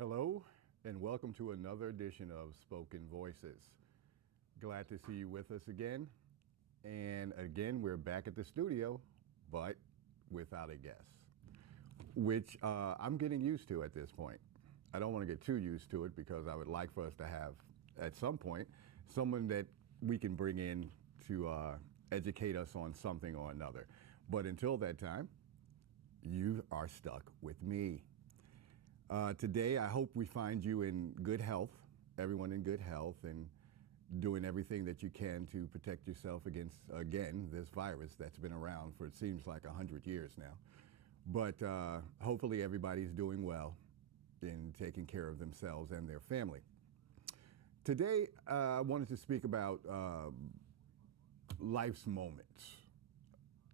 Hello, and welcome to another edition of Spoken Voices. Glad to see you with us again. And again, we're back at the studio, but without a guest, which I'm getting used to at this point. I don't want to get too used to it because I would like for us to have, at some point, someone that we can bring in to educate us on something or another. But until that time, you are stuck with me. Today, I hope we find you in good health, everyone in good health, and doing everything that you can to protect yourself against, again, this virus that's been around for, it seems like, 100 years now. But hopefully everybody's doing well in taking care of themselves and their family. Today, I wanted to speak about life's moments.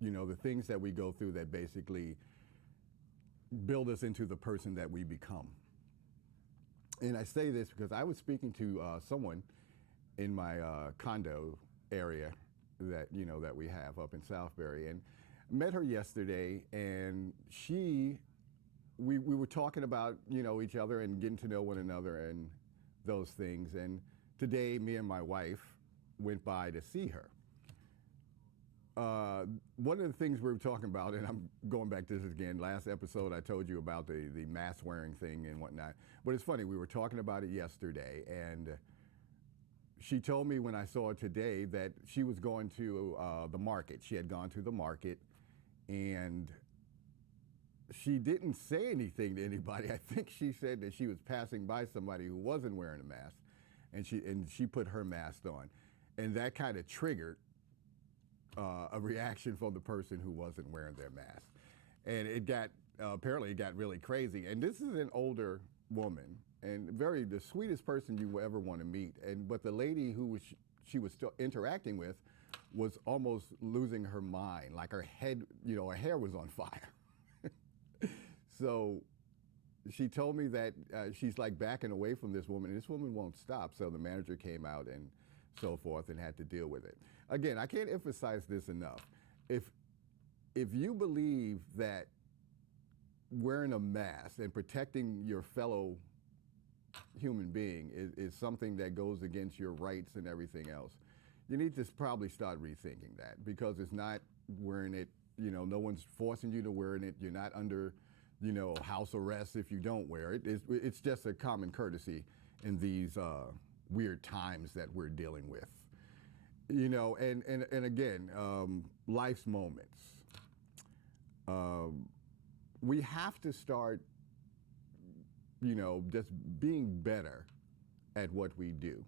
You know, the things that we go through that basically build us into the person that we become. And I say this because I was speaking to someone in my condo area that we have up in Southbury, and met her yesterday, and we were talking about each other and getting to know one another and those things. And today, me and my wife went by to see her. One of the things we were talking about, and I'm going back to this again, last episode I told you about the mask wearing thing and whatnot, but it's funny, we were talking about it yesterday, and she told me when I saw her today that she was going to the market. She had gone to the market, and she didn't say anything to anybody. I think she said that she was passing by somebody who wasn't wearing a mask, and she put her mask on, and that kind of triggered a reaction from the person who wasn't wearing their mask. And it got, apparently it got really crazy. And this is an older woman, and the sweetest person you will ever want to meet. But the lady who she was still interacting with was almost losing her mind, like her head, her hair was on fire. So she told me that she's like backing away from this woman, and this woman won't stop. So the manager came out and so forth and had to deal with it. Again, I can't emphasize this enough. If you believe that wearing a mask and protecting your fellow human being is something that goes against your rights and everything else, you need to probably start rethinking that, because it's not wearing it, no one's forcing you to wear it. You're not under, house arrest if you don't wear it. It's just a common courtesy in these weird times that we're dealing with, and again, life's moments. We have to start, just being better at what we do.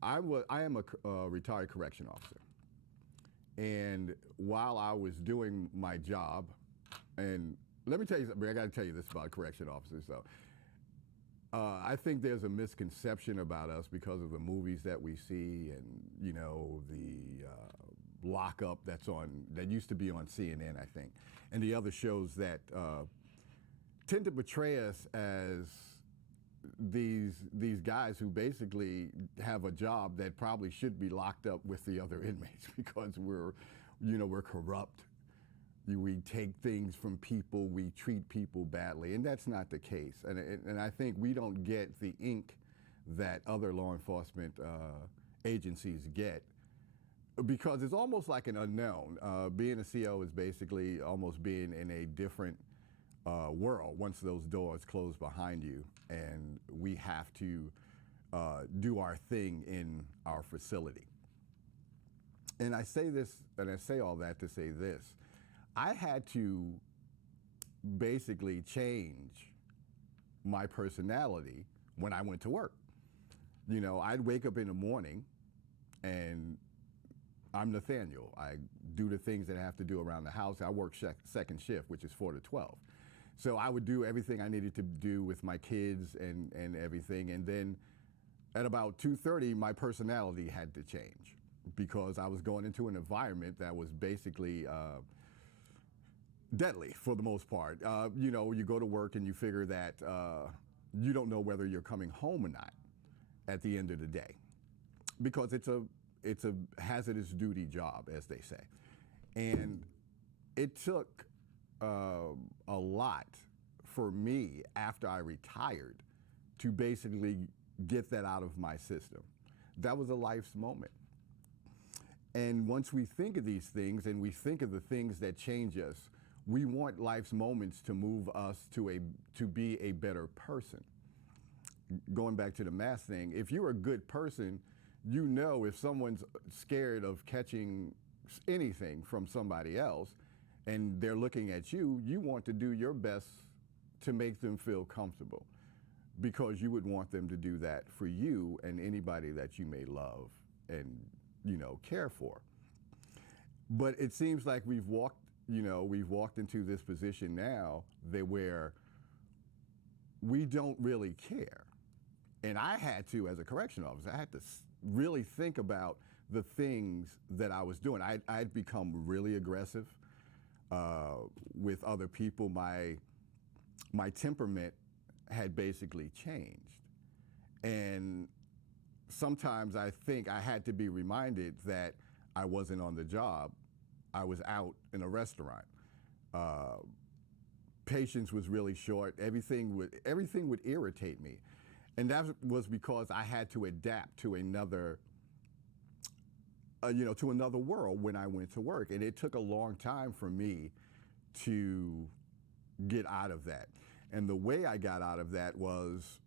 I am a retired correction officer, and while I was doing my job, and let me tell you something, I got to tell you this about correction officers, though. I think there's a misconception about us because of the movies that we see, and the lockup that used to be on CNN, I think, and the other shows that tend to portray us as these guys who basically have a job that probably should be locked up with the other inmates because we're corrupt. We take things from people, we treat people badly, and that's not the case. And I think we don't get the ink that other law enforcement agencies get, because it's almost like an unknown. Being a CO is basically almost being in a different world once those doors close behind you, and we have to do our thing in our facility. And I say this, and I say all that to say this. I had to basically change my personality when I went to work. I'd wake up in the morning and I'm Nathaniel. I do the things that I have to do around the house. I work second shift, which is 4 to 12. So I would do everything I needed to do with my kids and everything. And then at about 2:30, my personality had to change, because I was going into an environment that was basically deadly for the most part. You go to work and you figure that you don't know whether you're coming home or not at the end of the day, because it's a hazardous duty job, as they say. And it took a lot for me after I retired to basically get that out of my system. That was a life's moment. And once we think of these things and we think of the things that change us, we want life's moments to move us to be a better person. Going back to the math thing, if you're a good person, you know if someone's scared of catching anything from somebody else and they're looking at you, you want to do your best to make them feel comfortable, because you would want them to do that for you and anybody that you may love and, you know, care for. But it seems like we've walked into this position now where we don't really care. And I had to, as a correction officer, I had to really think about the things that I was doing. I'd become really aggressive with other people. My temperament had basically changed. And sometimes I think I had to be reminded that I wasn't on the job. I was out in a restaurant. Patience was really short. Everything would irritate me. And that was because I had to adapt to another world when I went to work. And it took a long time for me to get out of that. And the way I got out of that was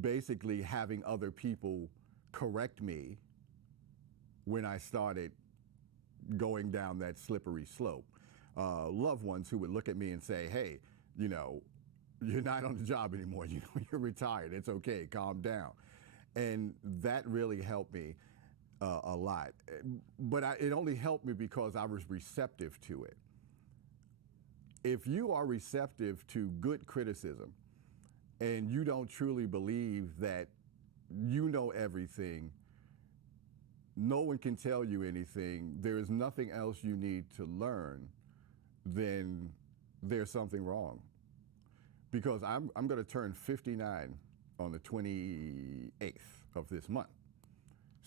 basically having other people correct me when I started going down that slippery slope. Loved ones who would look at me and say, hey, you know, you're not on the job anymore. You know, you're retired. It's okay. Calm down. And that really helped me a lot. But it only helped me because I was receptive to it. If you are receptive to good criticism and you don't truly believe that you know everything, no one can tell you anything, there is nothing else you need to learn, then there's something wrong. Because I'm going to turn 59 on the 28th of this month.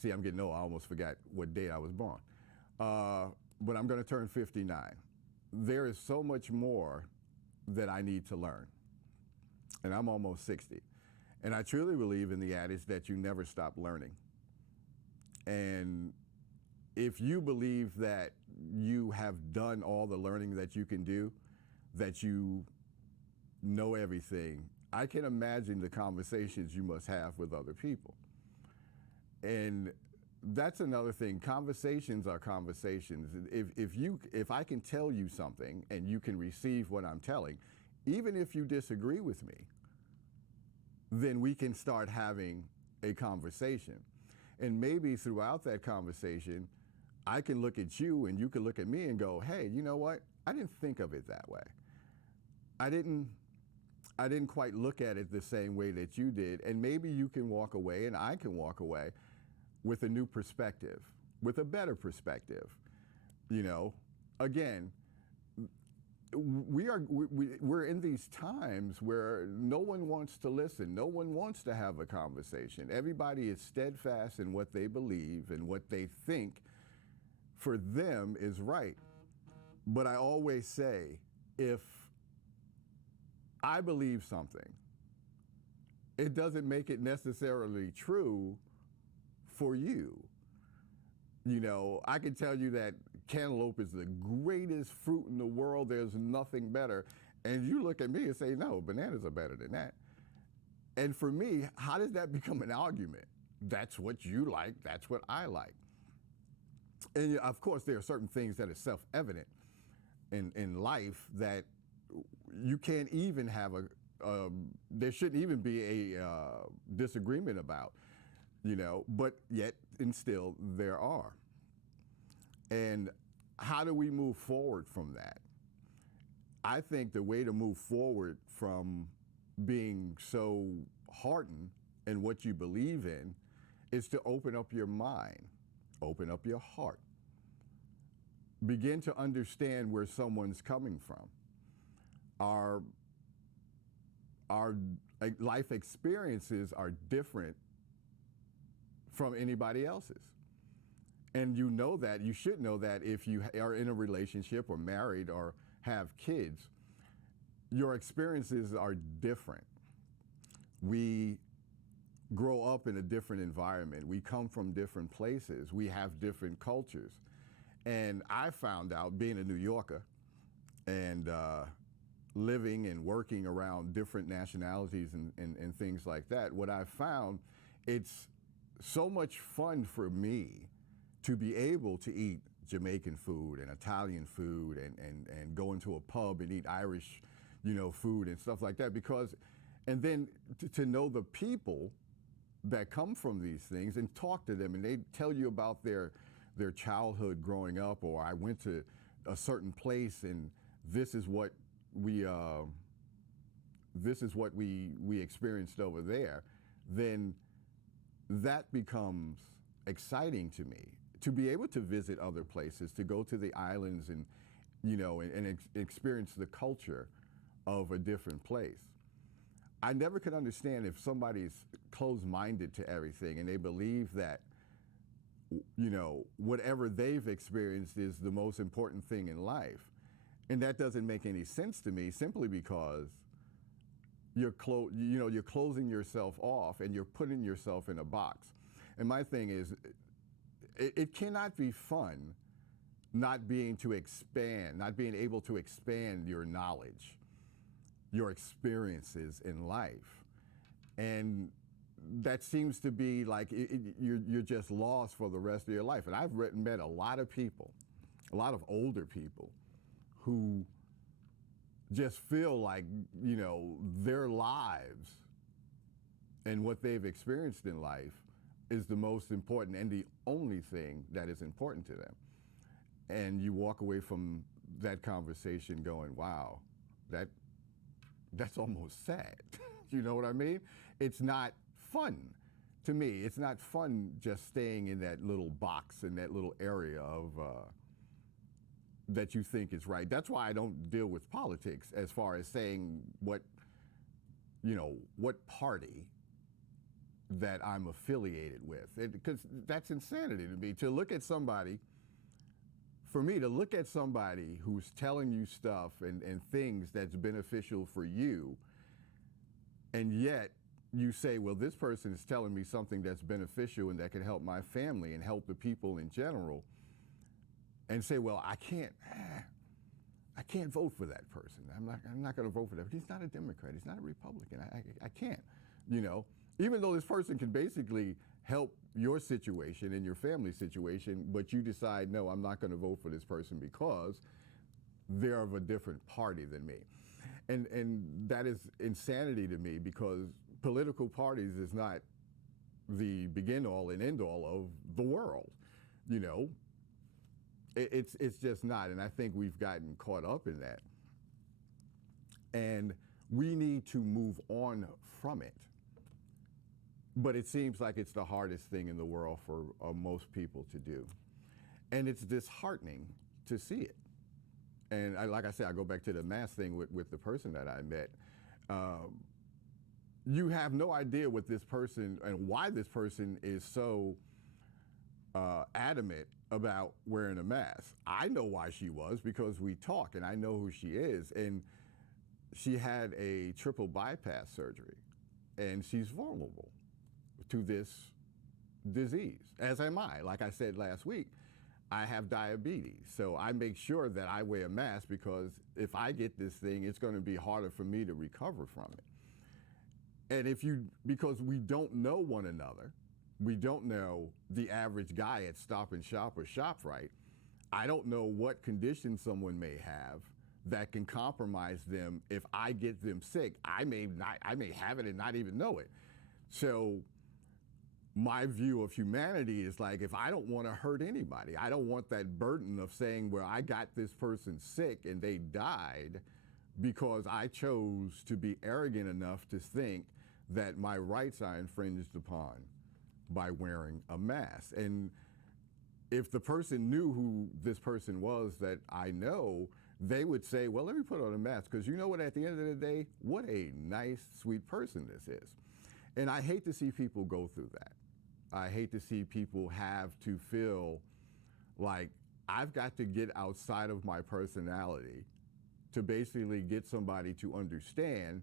See, I'm getting old. I almost forgot what date I was born. But I'm going to turn 59. There is so much more that I need to learn. And I'm almost 60. And I truly believe in the adage that you never stop learning. And if you believe that you have done all the learning that you can do, that you know everything, I can imagine the conversations you must have with other people. And that's another thing. Conversations are conversations. If I can tell you something and you can receive what I'm telling, even if you disagree with me, then we can start having a conversation. And maybe throughout that conversation, I can look at you and you can look at me and go, hey, you know what? I didn't think of it that way. I didn't quite look at it the same way that you did. And maybe you can walk away and I can walk away with a new perspective, with a better perspective. You know, again, we're in these times where no one wants to listen. No one wants to have a conversation. Everybody is steadfast in what they believe and what they think for them is right. But I always say, if I believe something, it doesn't make it necessarily true for you. You know, I can tell you that cantaloupe is the greatest fruit in the world. There's nothing better. And you look at me and say, no, bananas are better than that. And for me, how does that become an argument? That's what you like. That's what I like. And of course, there are certain things that are self-evident in life that you can't even have there shouldn't even be a disagreement about, you know, but yet and still there are. And how do we move forward from that? I think the way to move forward from being so hardened in what you believe in is to open up your mind, open up your heart. Begin to understand where someone's coming from. Our life experiences are different from anybody else's. And you know that, you should know that if you are in a relationship or married or have kids. your experiences are different. We grow up in a different environment. We come from different places. We have different cultures. And I found out, being a New Yorker and living and working around different nationalities and things like that, what I found, it's so much fun for me to be able to eat Jamaican food and Italian food and go into a pub and eat Irish, food and stuff like that, because, and then to know the people that come from these things and talk to them, and they tell you about their childhood growing up, or I went to a certain place and this is what we experienced over there, then that becomes exciting to me, to be able to visit other places, to go to the islands and experience the culture of a different place. I never could understand if somebody's closed-minded to everything and they believe that whatever they've experienced is the most important thing in life. And that doesn't make any sense to me, simply because you're closing yourself off and you're putting yourself in a box. And my thing is, it cannot be fun not being able to expand your knowledge, your experiences in life. And that seems to be like you're just lost for the rest of your life. And I've met a lot of people, a lot of older people, who just feel like, their lives and what they've experienced in life is the most important and the only thing that is important to them. And you walk away from that conversation going, wow, that's almost sad. You know what I mean? It's not fun to me. It's not fun just staying in that little box, in that little area of that you think is right. That's why I don't deal with politics as far as saying what party that I'm affiliated with, because that's insanity to me. To look at somebody who's telling you stuff and things that's beneficial for you, and yet you say, well, this person is telling me something that's beneficial and that can help my family and help the people in general, and say, well, I can't vote for that person. I'm not going to vote for that. He's not a Democrat. He's not a Republican. I can't, even though this person can basically help your situation and your family situation, but you decide, no, I'm not going to vote for this person because they're of a different party than me. And that is insanity to me, because political parties is not the begin all and end all of the world. It's just not, and I think we've gotten caught up in that. And we need to move on from it. But it seems like it's the hardest thing in the world for most people to do. And it's disheartening to see it. And like I said, I go back to the mask thing with the person that I met. You have no idea what this person and why this person is so adamant about wearing a mask. I know why she was, because we talk and I know who she is. And she had a triple bypass surgery, and she's vulnerable to this disease, as am I. Like I said last week, I have diabetes, so I make sure that I wear a mask, because if I get this thing, it's going to be harder for me to recover from it. And because we don't know one another, we don't know the average guy at Stop and Shop or ShopRite. I don't know what condition someone may have that can compromise them. If I get them sick, I may have it and not even know it. So my view of humanity is like, if I don't want to hurt anybody, I don't want that burden of saying, well, I got this person sick and they died because I chose to be arrogant enough to think that my rights are infringed upon by wearing a mask. And if the person knew who this person was that I know, they would say, well, let me put on a mask, because you know what, at the end of the day, what a nice, sweet person this is. And I hate to see people go through that. I hate to see people have to feel like I've got to get outside of my personality to basically get somebody to understand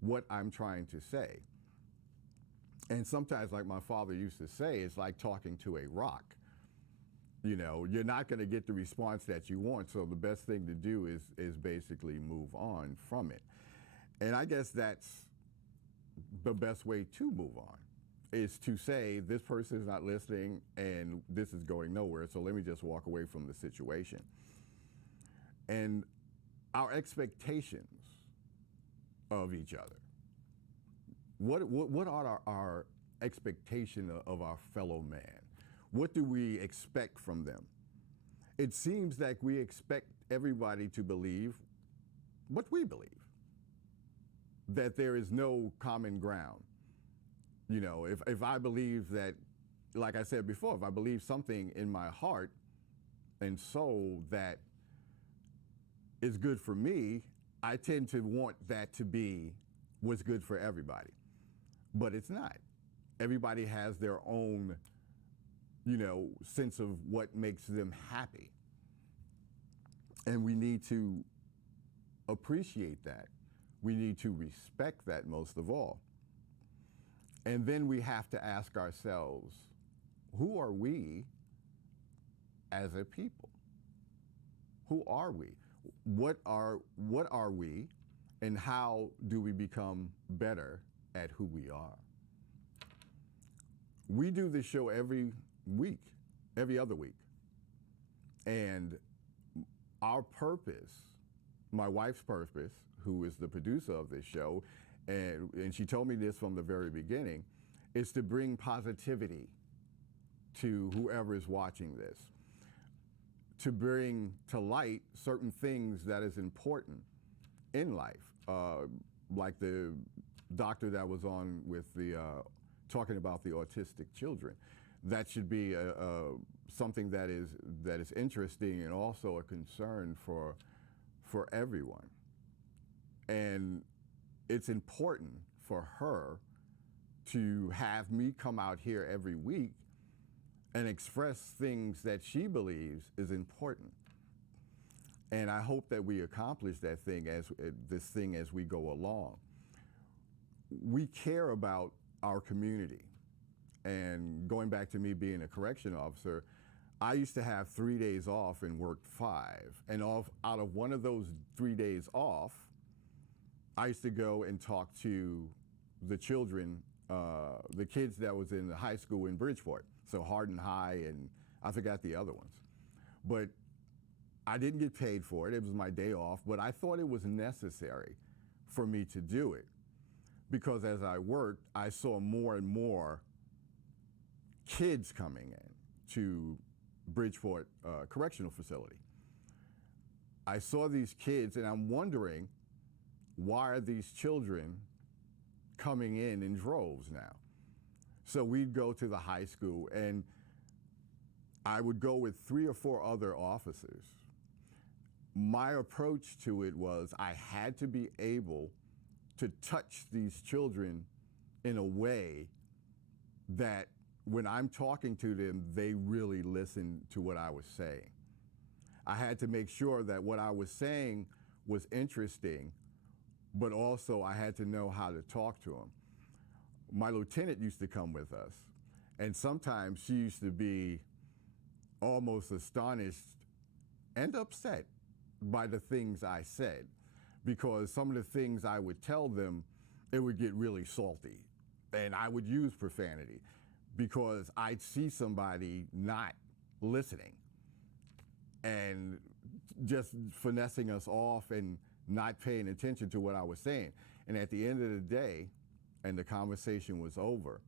what I'm trying to say. And sometimes, like my father used to say, it's like talking to a rock. You know, you're not going to get the response that you want, so the best thing to do is basically move on from it. And I guess that's the best way to move on, is to say, this person is not listening and this is going nowhere, so let me just walk away from the situation. And our expectations of each other. What are our expectation of our fellow man? What do we expect from them? It seems like we expect everybody to believe what we believe, that there is no common ground. You know, if I believe that, like I said before, if I believe something in my heart and soul that is good for me, I tend to want that to be what's good for everybody. But it's not. Everybody has their own, you know, sense of what makes them happy. And we need to appreciate that. We need to respect that most of all. And then we have to ask ourselves, who are we as a people? Who are we? What are we, and how do we become better at who we are? We do this show every week, every other week. And our purpose, my wife's purpose, who is the producer of this show, and she told me this from the very beginning, is to bring positivity to whoever is watching this, to bring to light certain things that is important in life, like the doctor that was on with the talking about the autistic children. That should be something that is interesting and also a concern for everyone. And it's important for her to have me come out here every week and express things that she believes is important. And I hope that we accomplish that thing as we go along. We care about our community. And going back to me being a correction officer, I used to have 3 days off and worked 5. And out of one of those 3 days off, I used to go and talk to the children, the kids that was in the high school in Bridgeport. So Hardin High, and I forgot the other ones. But I didn't get paid for it. It was my day off, but I thought it was necessary for me to do it, because as I worked, I saw more and more kids coming in to Bridgeport Correctional Facility. I saw these kids, and I'm wondering, why are these children coming in droves now? So we'd go to the high school, and I would go with 3 or 4 other officers. My approach to it was I had to be able to touch these children in a way that when I'm talking to them, they really listen to what I was saying. I had to make sure that what I was saying was interesting, but also I had to know how to talk to them. My lieutenant used to come with us, and sometimes she used to be almost astonished and upset by the things I said, because some of the things I would tell them, it would get really salty, and I would use profanity because I'd see somebody not listening and just finessing us off and not paying attention to what I was saying. And at the end of the day, and the conversation was over,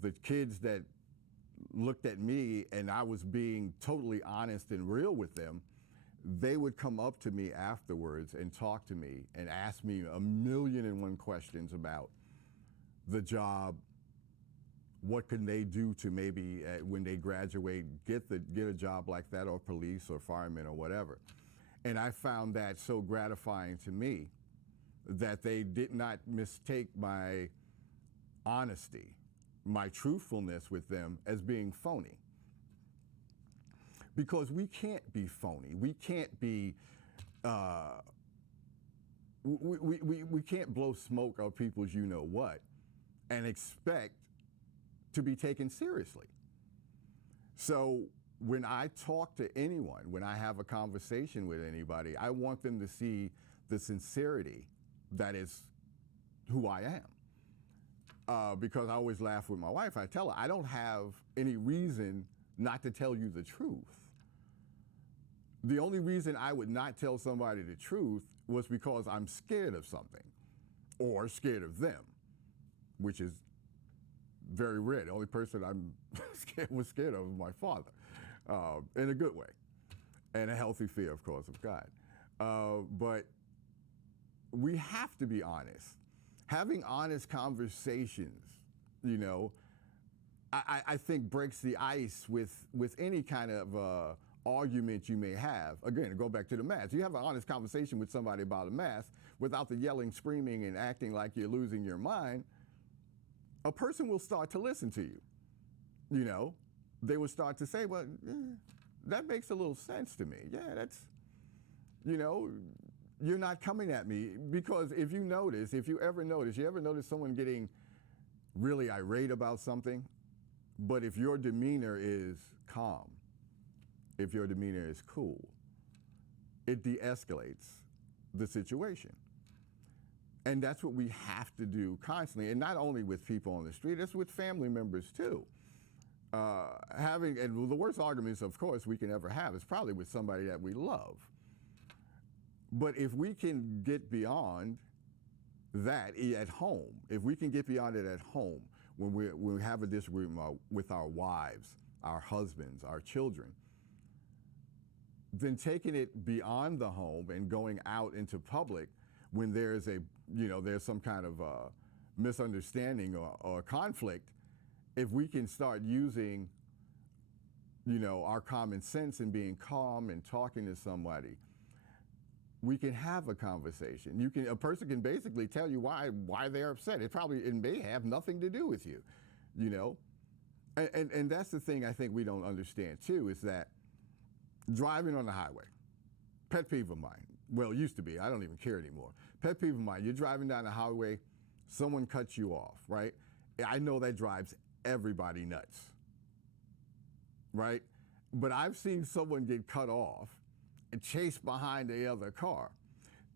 the kids that looked at me and I was being totally honest and real with them, they would come up to me afterwards and talk to me and ask me 1,000,001 questions about the job. What can they do to maybe when they graduate get a job like that, or police or firemen or whatever. And I found that so gratifying to me that they did not mistake my honesty, my truthfulness with them as being phony. Because we can't be phony. We can't be uh, we can't blow smoke on people's you know what and expect to be taken seriously. So when I talk to anyone, when I have a conversation with anybody, I want them to see the sincerity that is who I am. Because I always laugh with my wife. I tell her, I don't have any reason not to tell you the truth. The only reason I would not tell somebody the truth was because I'm scared of something or scared of them, which is very rare. The only person I'm was scared of was my father, in a good way, and a healthy fear, of course, of God. But we have to be honest. Having honest conversations, you know, I think breaks the ice with any kind of argument you may have. Again, to go back to the mask, you have an honest conversation with somebody about a mask without the yelling, screaming, and acting like you're losing your mind. A person will start to listen to you. You know, they will start to say, well, that makes a little sense to me. Yeah, that's, you know, you're not coming at me. Because if you ever notice someone getting really irate about something, but if your demeanor is calm, if your demeanor is cool, it de-escalates the situation. And that's what we have to do constantly, and not only with people on the street, it's with family members too. And the worst arguments, of course, we can ever have is probably with somebody that we love. But if we can get beyond that at home, if we can get beyond it at home, when we have a disagreement with our wives, our husbands, our children, then taking it beyond the home and going out into public when there's some kind of misunderstanding or conflict, if we can start using, our common sense and being calm and talking to somebody, we can have a conversation. A person can basically tell you why they're upset. It may have nothing to do with you, And that's the thing I think we don't understand too, is that driving on the highway, pet peeve of mine. Well, it used to be. I don't even care anymore. Pet peeve of mine. You're driving down the highway, someone cuts you off, right? I know that drives everybody nuts, right? But I've seen someone get cut off and chased behind the other car.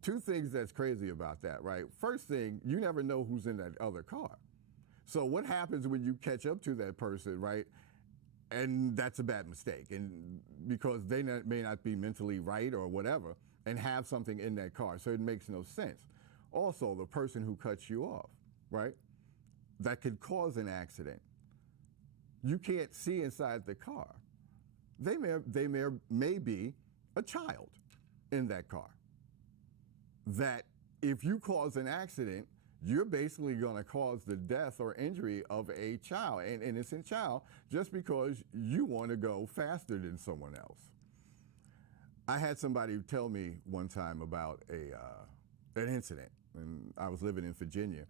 Two things that's crazy about that, right? First thing, you never know who's in that other car. So what happens when you catch up to that person, right? And that's a bad mistake. And because they may not be mentally right or whatever and have something in that car. So it makes no sense. Also, the person who cuts you off, right? That could cause an accident. You can't see inside the car. They may be a child in that car. That if you cause an accident, you're basically going to cause the death or injury of a child, an innocent child, just because you want to go faster than someone else. I had somebody tell me one time about an incident, and I was living in Virginia,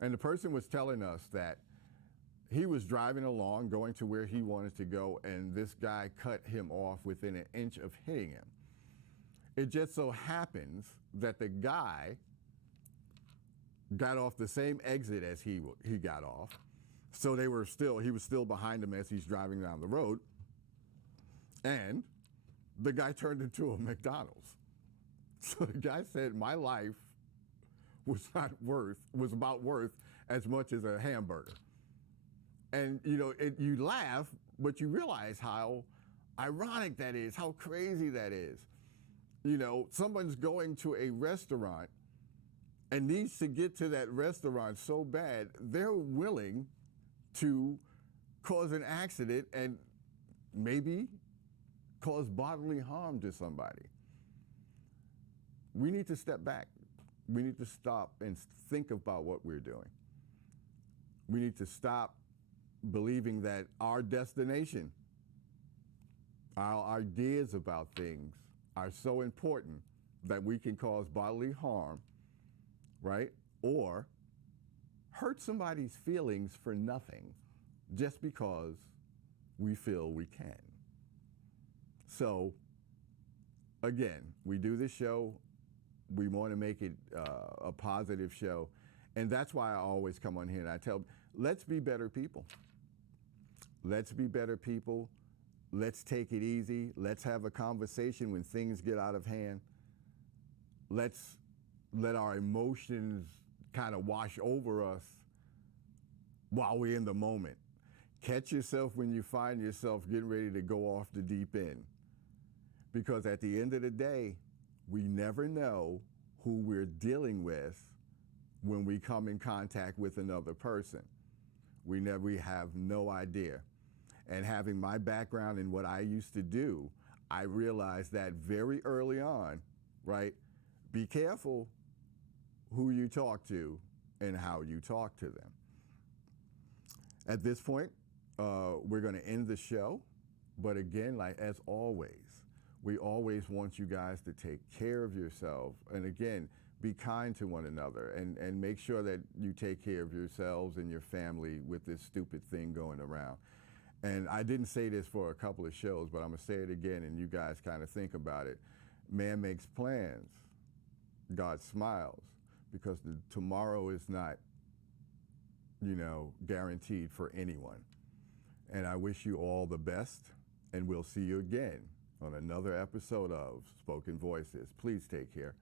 and the person was telling us that he was driving along, going to where he wanted to go, and this guy cut him off within an inch of hitting him. It just so happens that the guy got off the same exit as he got off. So he was still behind him as he's driving down the road. And the guy turned into a McDonald's. So the guy said, my life was about worth as much as a hamburger. And, you laugh, but you realize how ironic that is, how crazy that is. Someone's going to a restaurant and needs to get to that restaurant so bad, they're willing to cause an accident and maybe cause bodily harm to somebody. We need to step back. We need to stop and think about what we're doing. We need to stop believing that our destination, our ideas about things are so important that we can cause bodily harm, right? Or hurt somebody's feelings for nothing just because we feel we can. So, again, we do this show. We want to make it a positive show. And that's why I always come on here and I tell, let's be better people. Let's be better people. Let's take it easy. Let's have a conversation when things get out of hand. Let's let our emotions kind of wash over us while we're in the moment. Catch yourself when you find yourself getting ready to go off the deep end. Because at the end of the day, we never know who we're dealing with when we come in contact with another person. We have no idea. And having my background in what I used to do, I realized that very early on, right? Be careful who you talk to and how you talk to them. At this point, we're going to end the show. But again, like as always, we always want you guys to take care of yourself. And again, be kind to one another and make sure that you take care of yourselves and your family with this stupid thing going around. And I didn't say this for a couple of shows, but I'm going to say it again and you guys kind of think about it. Man makes plans. God smiles, because tomorrow is not, guaranteed for anyone. And I wish you all the best, and we'll see you again on another episode of Spoken Voices. Please take care.